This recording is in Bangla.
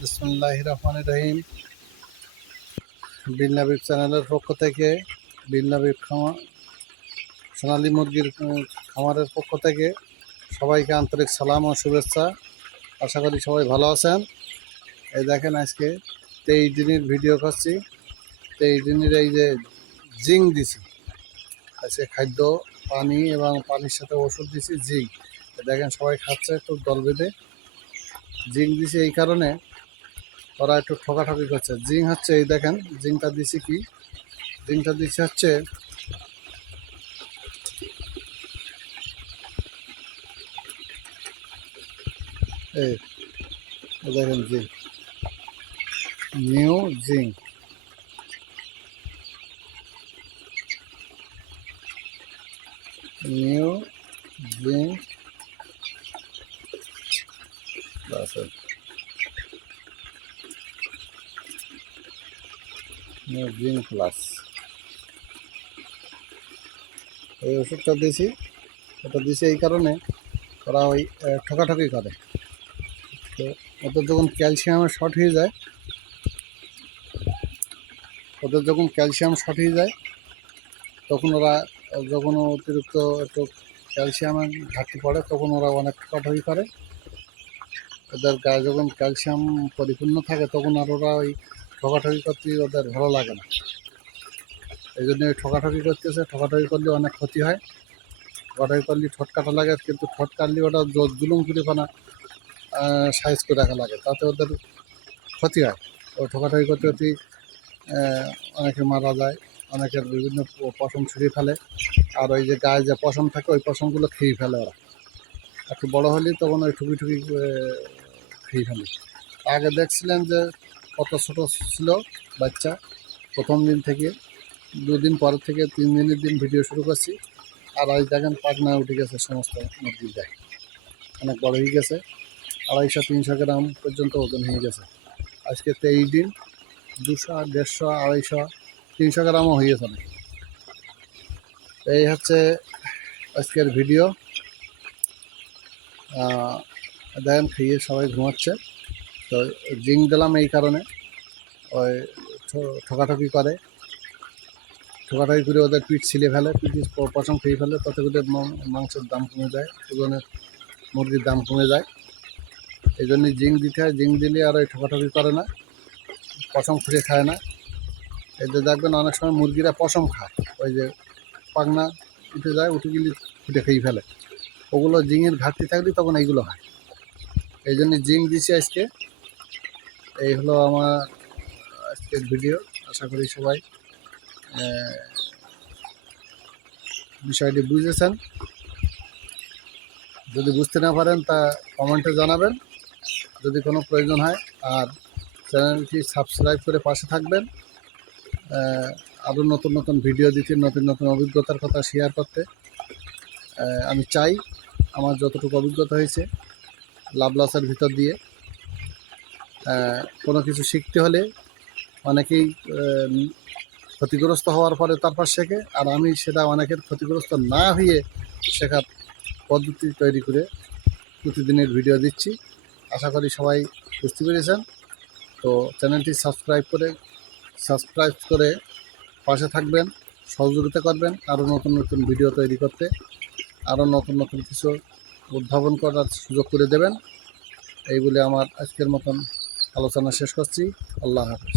বিসমিল্লাহির রহমানির রহিম। বিল নাবিব চ্যানেলের পক্ষ থেকে, বিল নাবিব সোনালী মুরগির খামারের পক্ষ থেকে সবাইকে আন্তরিক সালাম ও শুভেচ্ছা। আশা করি সবাই ভালো আছেন। এই দেখেন, আজকে 23 দিনের ভিডিও করছি। 23 দিনের এই যে জিঙ্ক দিছি, আজকে খাদ্য, পানি এবং পানির সাথে ওষুধ দিছি জিঙ্ক। দেখেন সবাই খাচ্ছে একটু দল বেঁধে। জিঙ্ক দিছি এই কারণে ওরা একটু ঠকাঠকি করছে। জিঙ্ক হচ্ছে, এই দেখেন জিঙ্কটা দিছি কি, জিঙ্কটা দিছি হচ্ছে এই দেখেন zinc, new zinc, new zinc plus, new zinc plus. এই ওষুধটা দিছি, এটা দিছি এই কারণে ওরা ওই ঠকাঠকি করে। তো ওদের যখন ক্যালসিয়ামের শর্ট হয়ে যায়, তখন ওরা যখন অতিরিক্ত একটু ক্যালসিয়ামের ঘাটতি পড়ে, তখন ওরা অনেক ঠকাঠকি করে। ওদের গায়ে যখন ক্যালসিয়াম পরিপূর্ণ থাকে, তখন আর ওরা ওই ঠকাঠকি করতে ওদের ভালো লাগে না। এই জন্য ঠকাঠকি করতেছে। ঠকাঠকি করলে অনেক ক্ষতি হয়। ঠকাঠকি করলে ঠোঁট কাটা লাগে, কিন্তু ঠোঁট কাটলে ওটা জুলুম করে পানা সাইজ করে রাখা লাগে, তাতে ওদের ক্ষতি হয়। ও ঠকাঠকি করতে করতে অনেকে মারা যায়, অনেকের বিভিন্ন পশম ছুঁড়ে ফেলে। আর ওই যে গায়ে যে পশম থাকে, ওই পশমগুলো খেয়ে ফেলে ওরা। একটু বড় হলেই তখন ওই ঠুকি খেয়ে ফেলে। আগে দেখছিলেন যে কত ছোটো ছিল বাচ্চা। প্রথম দিন থেকে, 2 দিন পরের থেকে 3 দিনের দিন ভিডিও শুরু করছি। আর আজ দেখেন পাটনায় উঠে গেছে সমস্ত মুরগির গায়ে, অনেক বড় হয়ে গেছে। 250-300 গ্রাম পর্যন্ত ওজন হয়ে গেছে। আজকে 23 দিন, 200, 150, 250, 300 গ্রামও হয়ে গেছে অনেক। এই হচ্ছে আজকের ভিডিও। দেখেন খেয়ে সবাই ঘুমাচ্ছে। তো জিঙ্ক দিলাম এই কারণে, ওই ঠকাঠকি করে ওদের পিঠ ছিলে ফেলে, পিঠে পশম খেয়ে ফেলে, তাতে করে মাংসের দাম কমে যায়, ওজনের মুরগির দাম কমে যায়। এই জন্যই জিঙ্ক দিতে হয়। জিঙ্ক দিলে আর ওই ঠকাঠকি করে না, পশম খুঁড়ে খায় না। এই যে দেখবেন অনেক সময় মুরগিরা পশম খায়, ওই যে পাখনা উঠে যায়, উঠে গেলে ফুটে খেয়ে ফেলে। ওগুলো জিঙ্কের ঘাটতি থাকলে তখন এইগুলো হয়। এই জন্য জিঙ্ক দিছি আজকে। এই হলো আমার আজকের ভিডিও। আশা করি সবাই বিষয়টি বুঝেছেন। যদি বুঝতে না পারেন তা কমেন্টে জানাবেন, যদি কোনো প্রয়োজন হয়। আর চ্যানেলটি সাবস্ক্রাইব করে পাশে থাকবেন, আরও নতুন নতুন ভিডিও দিতে, নতুন নতুন অভিজ্ঞতার কথা শেয়ার করতে। আমি চাই আমার যতটুকু অভিজ্ঞতা হয়েছে লাভ লসের ভিতর দিয়ে, কোনো কিছু শিখতে হলে অনেকেই ক্ষতিগ্রস্ত হওয়ার পরে তারপর শেখে, আর আমি সেটা অনেকের ক্ষতিগ্রস্ত না হয়ে শেখার পদ্ধতি তৈরি করে প্রতিদিনের ভিডিও দিচ্ছি। আশা করি সবাই বুঝতে পেরেছেন। তো চ্যানেলটি সাবস্ক্রাইব করে পাশে থাকবেন, সহযোগিতা করবেন আরও নতুন নতুন ভিডিও তৈরি করতে, আরও নতুন নতুন কিছু উদ্ভাবন করার সুযোগ করে দেবেন। এই বলে আমার আজকের মতন আলোচনা শেষ করছি। আল্লাহ হাফেজ।